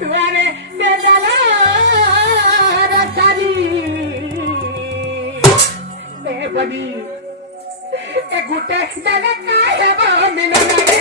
सुआरे दे दला रसारी ए बनी ए गुटे दला काय बा मिलना रे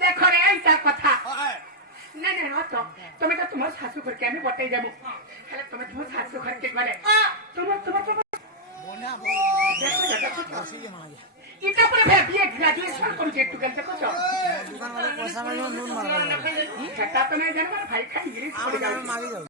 देखो रे ऐसा कथा नहीं नहीं तो तुम्हें तो तुम्हारे सासू घर के मैं बताई जाबो हेले तुम्हें तुम्हारे सासू घर के गले तुम इटा पर भे बीए ग्रेजुएशन कंप्लीट कर देखो छ दुकान वाले पैसा में लोन मार छटा तो नहीं जानबो भाई खाई गिरी पड़ जाओ